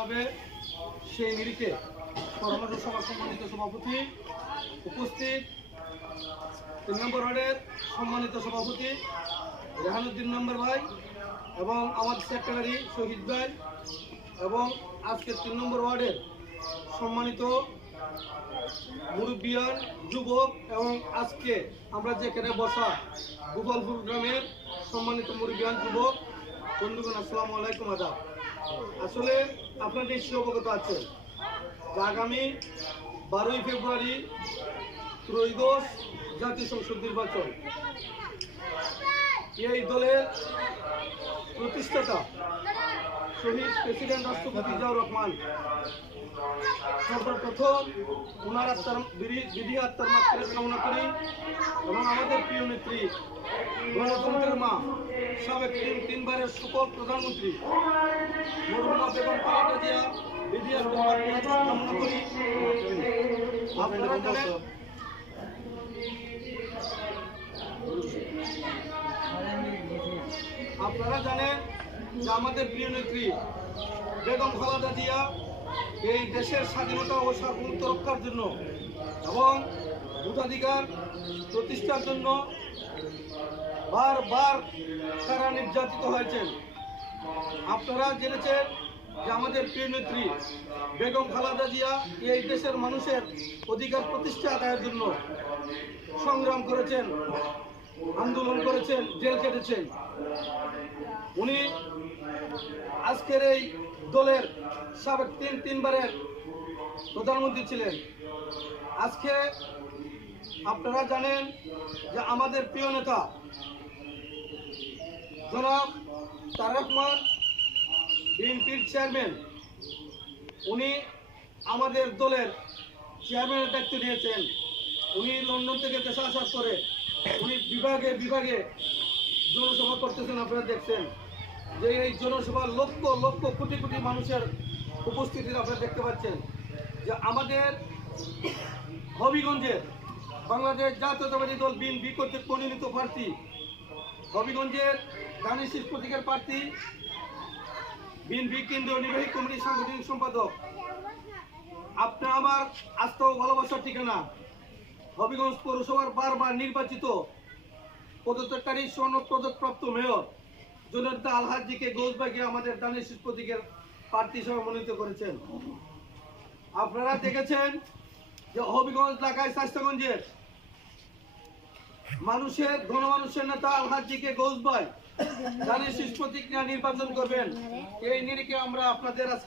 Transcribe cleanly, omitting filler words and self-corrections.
হবে সেই নিরিখে পরামর্শ সভা সম্মানিত সভাপতি উপস্থিত 3 নম্বর ওয়ার্ডের সম্মানিত সভাপতি রেহানুদ্দিন মেম্বার ভাই এবং আমাদের সেক্রেটারি শহীদ ভাই এবং আজকে 3 নম্বর ওয়ার্ডের সম্মানিত মুরব্বিয়ান যুবক এবং আজকে আমরা যেখানে বসা গোপালপুর গ্রামের সম্মানিত মুরব্বিয়ান যুবক বন্ধুগণ, আসসালামু আলাইকুম। আদাব। আসলে আপনারা নিশ্চয়ই অবগত আছেন যে আগামী 12ই ফেব্রুয়ারি ত্রয়োদশ জাতীয় সংসদ নির্বাচন। এই দলের প্রতিষ্ঠাতা শহীদ প্রেসিডেন্ট রাষ্ট্রপতি জিয়াউর রহমান সর্বপ্রথম ওনার আত্মার বিধি আত্মার মাত্রা কামনা করি এবং আমাদের প্রিয় নেত্রী গণতন্ত্রের মা সাবেক তিনবারের সকল প্রধানমন্ত্রী মরহুমা বেগম খালেদা জিয়া বিধি আত্মার মাত্রা কামনা করি। আপনারা জানেন যে আমাদের প্রিয় নেত্রী বেগম খালেদা জিয়া এই দেশের স্বাধীনতা ও সার্বভৌমত্ব রক্ষার জন্য এবং ভোটাধিকার প্রতিষ্ঠার জন্য বারবার তারা নির্যাতিত হয়েছেন। আপনারা জেনেছেন যে আমাদের প্রিয় নেত্রী বেগম খালেদা জিয়া এই দেশের মানুষের অধিকার প্রতিষ্ঠা আদায়ের জন্য সংগ্রাম করেছেন, আন্দোলন করেছেন, জেল কেটেছেন। উনি আজকের এই দলের সাবেক তিনবারের প্রধানমন্ত্রী ছিলেন। আজকে আপনারা জানেন যে আমাদের প্রিয় নেতা জনাব তারেক রহমান বিএনপির চেয়ারম্যান, উনি আমাদের দলের চেয়ারম্যানের দায়িত্ব নিয়েছেন। উনি লন্ডন থেকে দেশে আসার পরে উনি বিভাগে বিভাগে জনসভা করতেছেন। আপনারা দেখছেন যে এই জনসভা লক্ষ লক্ষ কোটি কোটি মানুষের উপস্থিতি আপনারা দেখতে পাচ্ছেন। যে আমাদের হবিগঞ্জের বাংলাদেশ জাতীয়তাবাদী দল বিএনপি কর্তৃক মনোনীত প্রার্থী, হবিগঞ্জের দানিশ প্রতীকের প্রার্থী, বিএনপি কেন্দ্রীয় নির্বাহী কমিটির সাংগঠনিক সম্পাদক, আপনার আমার আস্থা ও ভালোবাসার ঠিকানা হবিগঞ্জ পৌরসভার বারবার নির্বাচিত পদত্যাগকারী সনদ পদকপ্রাপ্ত মেয়র জনতা আলহাজিকে গৌসবাইকে আমাদের দানিশ প্রতীকের প্রার্থী হিসেবে মনোনীত করেছেন। আপনারা দেখেছেন যে হবিগঞ্জ এলাকায় স্বাস্থ্যগঞ্জের গণমানুষের নেতা আলহাজিকে গৌসবাই দানিশ প্রতীক নির্বাচন করবেন। এই নিরিখে আমরা আপনাদের